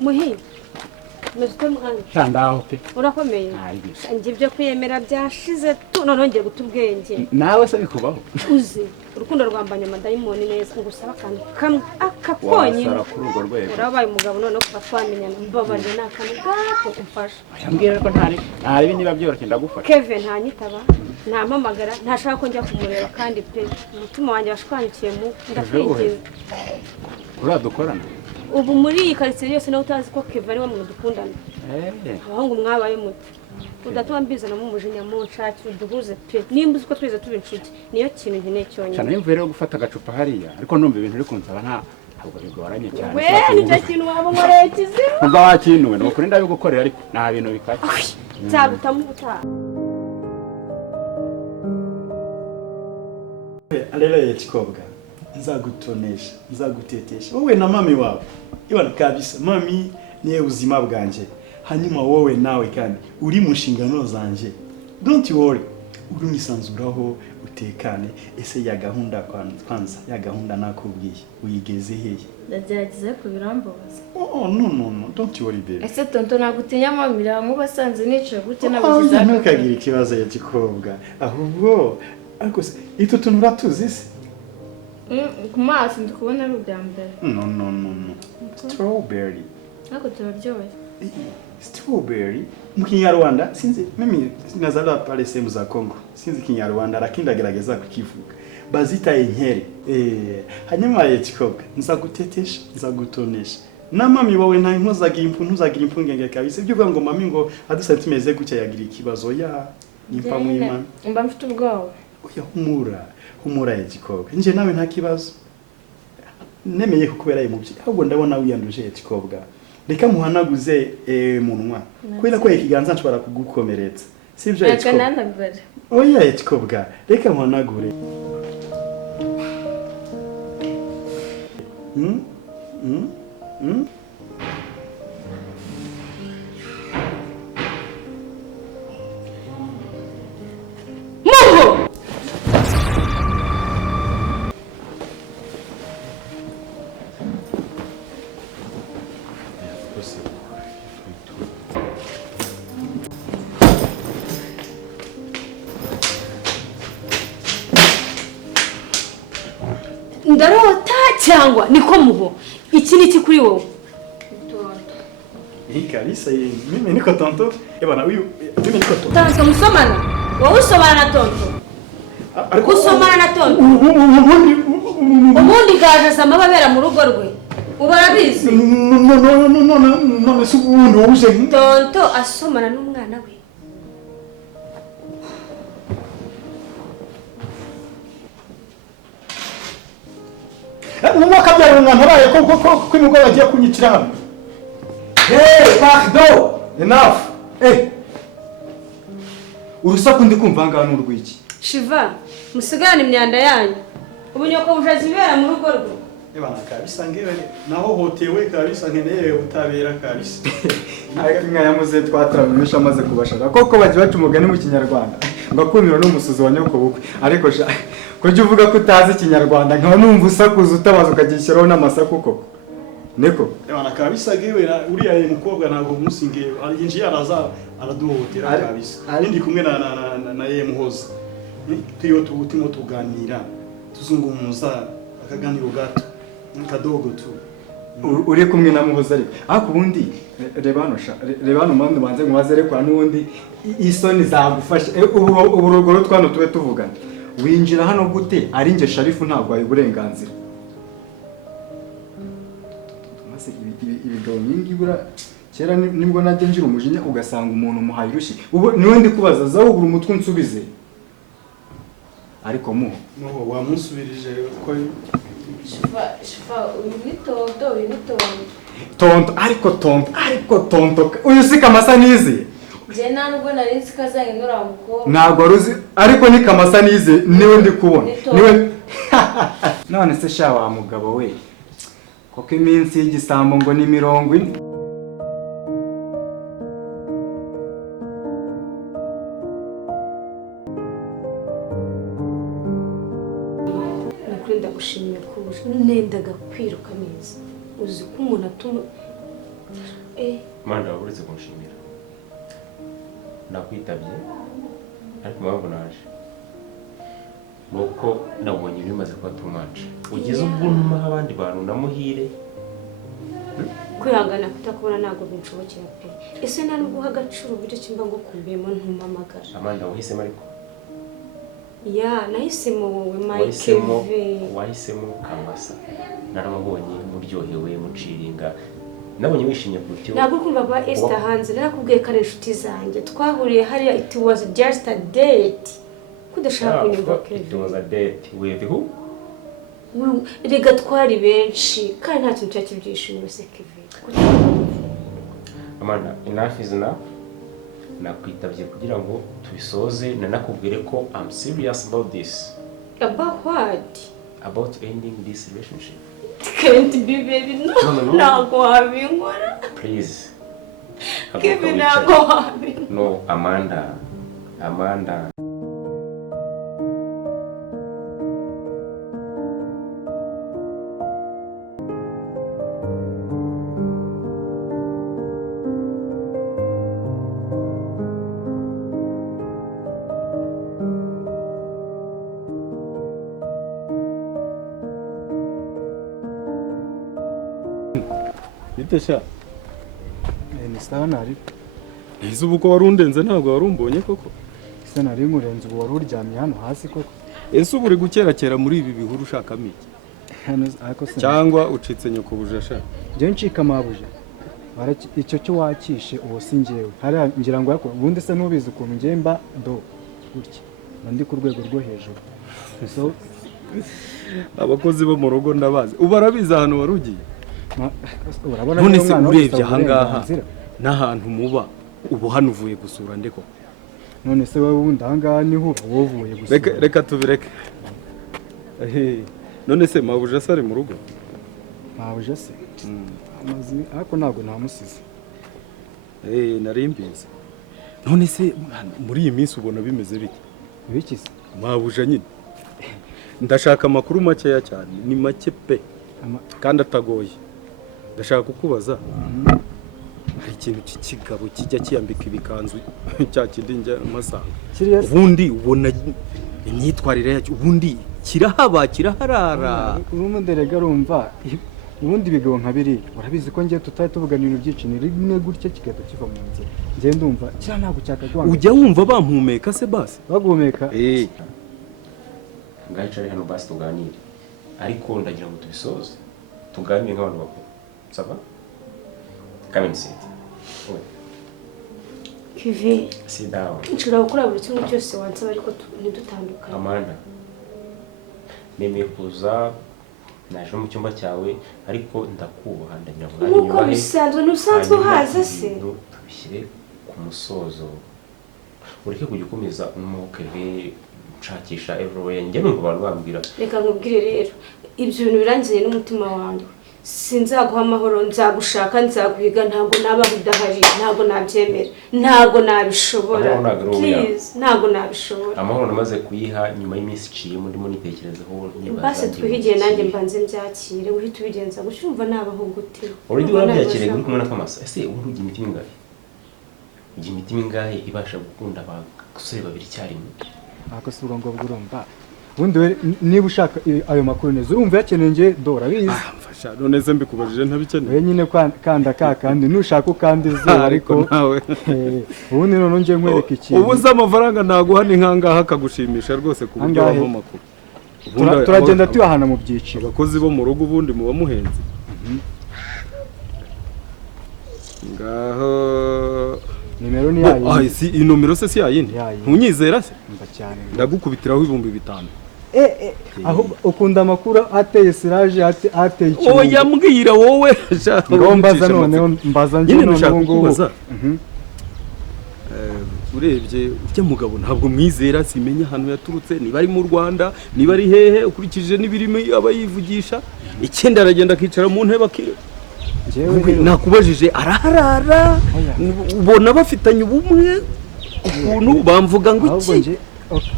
muhi muzito mwana Shandaho pe urakomeye nje byo kwiyemera byashize tu none ngiye gutubwenge nawe se bikubaho uzi urukundo rwambanye amadayimoni neza ngusaba kandi kamwe akakonye urabaye umugabo none kuba twamenyana mbabarira nakantu gato kumfasha yambwira ko ntari niba byoroshye ndagufasha Kevin ntanyitaba ntampamagara ntashaka ko njya kumureba kandi pe umutima wanjye washwanyikiye mu ndakwingiza uradukorana ubu muri iyi karitsiye yose nawe utazi ko Kevin ari we muntu dukundana abahungu mwabaye muti udatuma mbizana mu mujinya mu nshaki uduhuze pe nimba uzi ko twize tuba inshuti niyo kintu nkeneye cyonyine cyane yumva rero gufata agacupa hariya ariko numva ibintu uri kunsaba ntabwo bigoranye cyane we nicyo kintu waba nkoreye kizimu umva wakinuwe ni ukuri ndabigukorera ariko nta bintu bikaze nzabutamu ubutaha Alele chikobwa nzagutonesha nzagutetesha wowe na mami wawe ibana kabisa mami niye uzima bwanje hanyuma wowe nawe kandi uri mu nshingano zanje don't worry uri misanzuraho utekane ese ya gahunda kwanza ya gahunda nakubwiye uyigeze hehe ndagerageza kubirambaza no don't worry baby ese tonto nagutinya mamira mubasanze nice gute nabuziza ntukagira ikibazo ya chikobwa ahubwo ariko ito tunura tuzise kumaso ndikubona ari ubwambere no strawberry nako turaryoye strawberry mu Kinyarwanda sinzi mimi nazala pale sehemu za Kongo sinzi Kinyarwanda lakini ndagerageza kukivuga bazita inkere hanyuma ya chikobwa nzagutetesha nzagutonesha na mami wawe nta impuzagira impungenge kabisa ibyo uvuga ngo mami ngo adusaba tumeze gutya yagira ikibazo ya nimpa mwimana mba mfite ubwoba oya humura ya chikobwa nje nawe nta kibazo nemeye kukubera yimubye ahubwo ndabona wiyanduje ya chikobwa reka muhanaguze munwa kwera ko ikiganza nshobora kugukomeretsa sivyo ya chikobwa oya ya chikobwa reka muhanagure ndarota cyangwa niko muho iki niki kuri wowe kabisa mimi niko tonto bana uyu mimi niko tonto tonto musomana wowe usomana na tonto usomana na tonto ubundi gaje amababera mu rugo rwe ubarabizi no subundi uje tonto asomana n'umwana we umwaka byari umwana baye ko imugabo agiye kunyicira hano pardon enough urusaku ndi kumva ngana urwiki Shiva musigane imyanda yanyu ubunyoko bujazi bibera mu rugo rwe bana kabisa ngewe naho hotewe kabisa nkeneye utabera kabisa inka yamuze twataramumisha amaze kubashaka koko baje baca umugani mu Kinyarwanda ngo akumiro n'umusuzi wa nyoko bukwe ariko kujya uvuga ko utazi Kinyarwanda nka numva usakuza utabaza ukagishyiraho n'amasaku koko niko bana kabisa ngewe uriya mukobwa ntabwo musinge yinjiye araduhotera kabisa ndi kumwe na ye muhoza tuyo tubutimo tuganira tuzungumuza akaganiro gato kadogo tu uri kumwe na muhoza ariko ubundi reba hano mwandu banze ngwaze rekwa n'ubundi isoni zagufasha uburogoro twano tube tuvugana winjira hano gute ari nge Sharifu ntabwo ayi uburenganzira mase ibigabo nyingi bura kera nibwo najye njira umujinya ugasanga umuntu muhaye rushi ubu niwe ndi kubaza zaho buri umutwe nsubize ariko muho wamusubirije ko Shiva uyu tonto uyu sika amasa nize je nubwo narinzi kazanye n'uramukobwa ntabwo aruzi ariko ni kamasa nize niwe ndi kubona niwe none se sha wa mugabo we koko iminsi y'igisambo ngo ni 40 ndagushimiye ko nendaga kwiruka neza uzi ko umuntu atuma Manda uretse kunshimira nakwitabye ariko mpamvu naje nuko nabonye bimaze kuba too much ugeze ubwo ntuma abandi bantu namuhire kwihangana kutakubona ntabwo binshobokera pe ese nta nubwo agaciro uburyo kimba ngo kumbiyemo ntumamagara Amanda wahisemo ariko ya nahisemo wowe Mike wahisemo Kambasa naramubonye muryohewe muciringa nabonye wishimye gutyo ntabwo kumva ba Esther hanze narakubwiye ko ari inshuti zanjye twahuriye hariya it was just a date kudashaka kunyumva Kevin it was a date with who rega twari benshi kandi nta kintu cyakibyishimiye se Kevin Amanda enough is enough nakwitabye kugira ngo tubisoze nanakubwire ko I'm serious about this about what about ending this relationship can't be baby no ntabwo wabinkora please Kevin ntabwo wabinkora no Amanda Bitesha ni sawa nari izo uko warundenze ntabwo warumbonye koko se nari murenze ubu wari uryamye hano hasi koko ese uburi gukerakera muri ibi bihuru ushakamo iki ariko se cyangwa ucitse nyoko bujasha je ncika mabuja icyo cyo wakishe uwo si njyewe hari ngira ngo yako ubundi se nubizi ukuntu ngiye mba do gutya ndi ku rwego rwo hejuru so abakozi bo mu rugo ndabazi ubarabiza hano warugiye urabona none se urebye ahangaha n'ahantu muba ubu hano uvuye gusura ndeko none se wowe wundi ahangaha niho wovuye gusura reka tubireke none se mabuja se ari mu rugo mabuja se amazi ariko ntabwo namusize nari mbizi none se muri iyi minsi ubona bimeze bite biki se mabuja nyine ndashaka amakuru makeya cyane ni make pe kandi atagoye ndashaka kukubaza hari ikintu cy'ikigabo kijya kiyambika ibikanzu cya kindi njya masanga ubundi ubona imyitwarire yacyo ubundi kiraharara ubundi rega rumva ubundi bigabo nka biri urabizi ko ngiye tutari tuvugana ibintu byinshi ni rimwe gutya kigahita kiva mu nzira ngiye ndumva kira ntabwo cyakagwanga ujya wumva bampumeka se basi bagumeka ngahicare hano basi tuganire ariko ndagira ngo tubisoze tuganire nk'abantu bakuru saba come and sit Kevin sit down nshobora gukora buri kimwe cyose wansaba ariko ntidutandukane Amanda nemeye kuza naje mu cyumba cyawe ariko ndakubaha ndagira ngo nk'uko bisanzwe n'usanzwe uhaza se tubishyire ku musozo ureke kujya ukomeza n'umukeve nshakisha everywhere njye numva abantu bambwira reka nkubwire rero ibyo bintu birangiye n'umutima wanjye sinzaguha amahoro nzagushaka nzaguhiga ntabwo nabaho udahari ntabwo nabyemera ntabwo nabishobora please ntabwo nabishobora amahoro namaze kuyiha nyuma y'iminsi iciye ndimo nitekerezaho basi twihigiye nanjye mbanze mbyakire uhita ubigenza gusa urumva nabaho gute uridi warabyakiriye uri kumwe na Kamasa ese ubundi ugira imitima ingahe ugira imitima ingahe ibasha gukunda abasore babiri icyarimwe ako si ubwo ngubwo urumva ubundi niba ushaka ayo makuru neza urumva yakeneye nge dora bizi mfasha none se mbikubajije ntabikeneye we nyine kanda kandi nushaka ukandiza ariko nawe ubundi none nje nkwereka ikintu ubu se amafaranga naguha ni nkangaha akagushimisha rwose ku buryo wava amakuru turagenda tuyahana mu byiciro abakozi bo mu rugo ubundi muba muhenze ngaho nimero ni yayi si inomero se si yayindi ntunyizera se cyane ndagukubitiraho 5,000 aho ukunda amakuru ateye siraje ateye ikintu oya mbwira wowe ngombaza none mbaza nje none ngo urebye urya mugabo ntabwo mwizera simenya ahantu yaturutse niba ari mu Rwanda niba ari hehe ukurikije n'ibirimo aba yivugisha ikindi aragenda akicara mu ntebe nakubajije araharara ubona bafitanye ubumwe ukuntu bamvuga ngo iki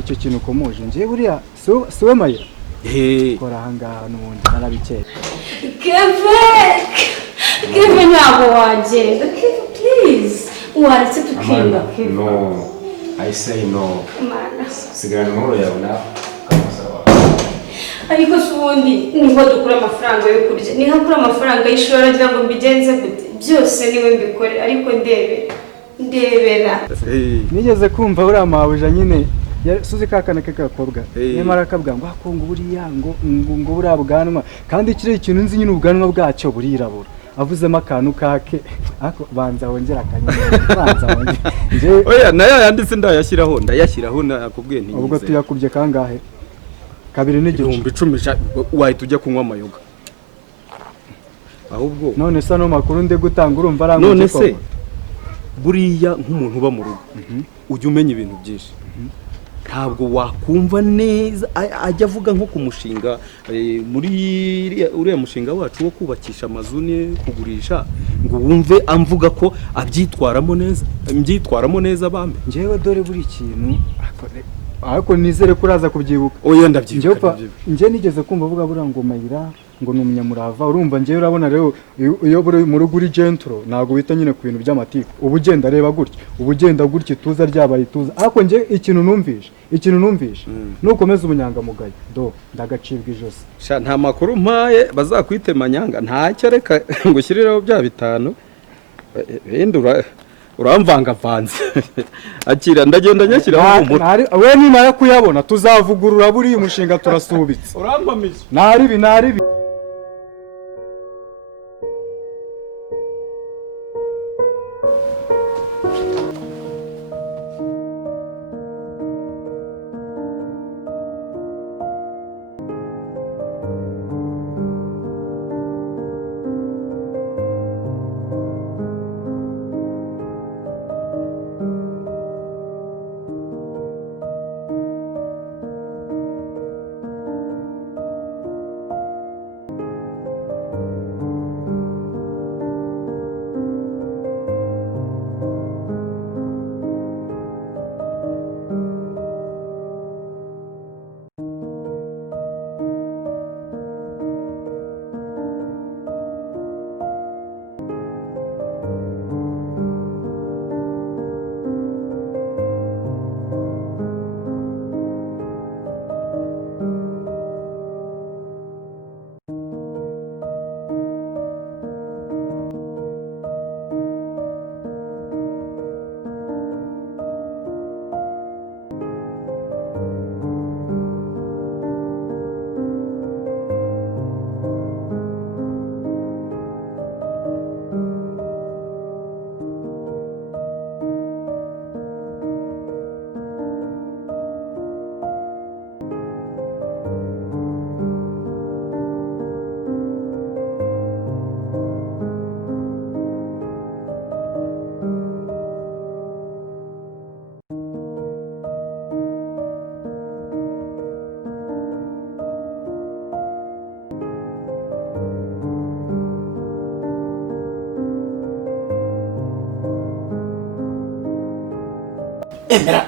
icyo kintu ukomoje nje buriya siwe mayira kora ahangaha n'ubundi narabikeye Kevin Kevin ntabwo wagenda Kevin please waretse tukinga Kevin. No, I say no. Mana Sigara amahoro yawe nawe kamusaba. ariko si ubundi niho dukura amafaranga yo kurya niho akura amafaranga y'ishuri agira ngo mbigenze gute byose niwe mbikore ariko ndebera nigeze kumva buriya mabuja nyine suzi kakana k'agakobwa nyamara akabwa ngo akunga buriya ngo buriya bwanwa kandi kiriya ikintu nzi nyine ubwanwa bwacyo burirabura avuzemo akantu kake ako banza wongera akanyine oya nayo yanditse ndayashyiraho nakubwiye nti ubwo tuyakubye kangahe 2 n'igihumbi 10 wahita ujya kunywa amayoga ahubwo none se no makuru nde gutanga urumva arangu none se buriya nk'umuntu uba mu rugo ujya umenya ibintu byinshi ntabwo wakumva neza ajya avuga nko ku mushinga muri uriya mushinga wacu wo kubakisha amazu ne kugurisha ngo wumve amvuga ko abyitwaramo neza bambe njyewe dore buri kintu ariko nizere ko uraza kubyibuka oya ndabyibuka njye nigeze kumva avuga buriya ngo Mayira ngo ni umunyamurava urumva njyewe urabona rero iyo buri mu rugo uri gentro ntabwo wita nyine ku bintu by'amatiku ubu ugenda reba gutya ubu ugenda gutya ituza ryabaye ituza ariko njye ikintu numvishe nukomeza ubunyangamugayo ndagacibwa ijosi nta makuru mpaye bazakwite manyanga ntacyo reka ngo ushyirireho bya 5 bindi uramvangavanze akira ndagenda nyashyiraho umuti we nimara kuyabona tuzavugurura buri umushinga turasubitse urampamize naribi Emera.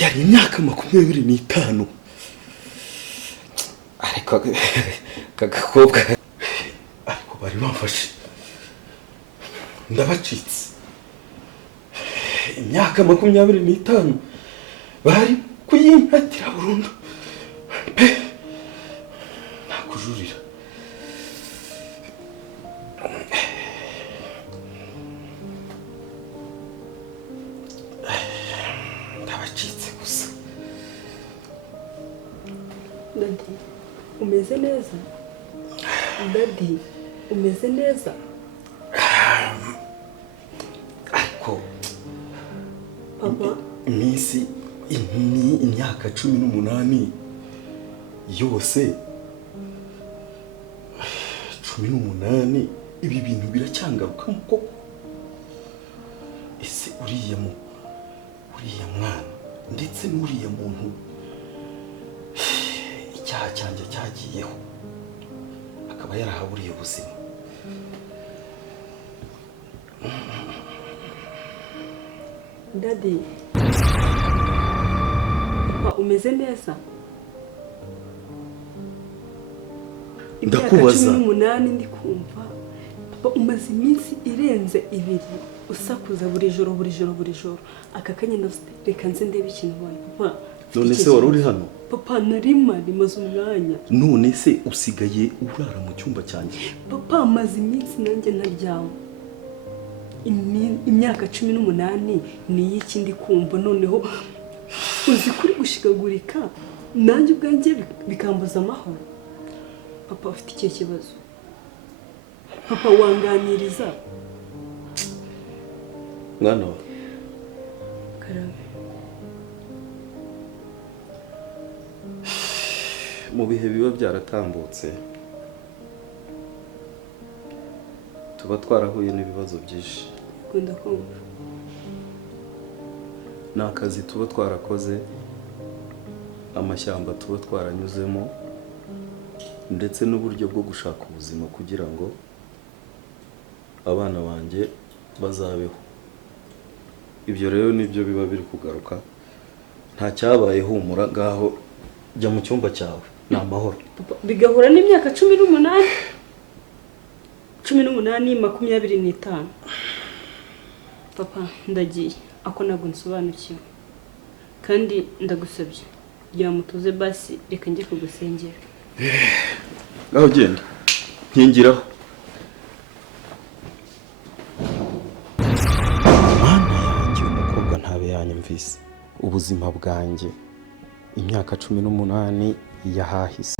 yari imyaka 25 kagakobwa ariko bari bamfashe ndabacitse imyaka 25 bari kuyimpatira burundu pe nakujurira ndabacitse gusa. Dadi umeze neza? Dadi umeze neza? Ariko papa iminsi imyaka 18 yose 18 ibi bintu biracyangaruka koko. Ese uriya mwana ndetse n'uriya muntu icyaha cyanjye cyagiyeho akaba yarahaburiye ubuzima. Dadi papa umeze neza? Ndakubaza. 18 ndi kumva papa umaze iminsi irenze 2 usakuza buri joro aka kanya ndafite reka nze ndebe ikintu waye papa. None se wari uri hano? Papa narima rimaze umwanya. None se usigaye urara mu cyumba cyanjye? Papa amaze iminsi nanjye ntaryama. Imyaka 18 ni iki ndi kumva noneho uzi kuri gushikagurika nanjye ubwanjye bikambuza amahoro. Papa ufite ikihe kibazo? Papa wanganiriza. Mwana wa Karame. mu bihe biba byaratambutse tuba twarahuye n'ibibazo byinshi. Kunda kumva. Ni akazi tuba twarakoze, amashyamba tuba twaranyuzemo, ndetse n'uburyo bwo gushaka ubuzima kugira ngo abana banjye bazabeho. Ibyo rero nibyo biba biri kugaruka. Nta cyabaye, humura ngaho jya mu cyumba cyawe ni amahoro. Bigahura n'imyaka 18 25. Papa ndagiye ako ntabwo nsobanukiwe kandi ndagusabye gira mutuze basi reka njye kugusengera. Ngaho genda nkingiraho. Mana yanjye umukobwa ntabe yanyumvise. Ubuzima bwanjye imyaka 18 yahahise.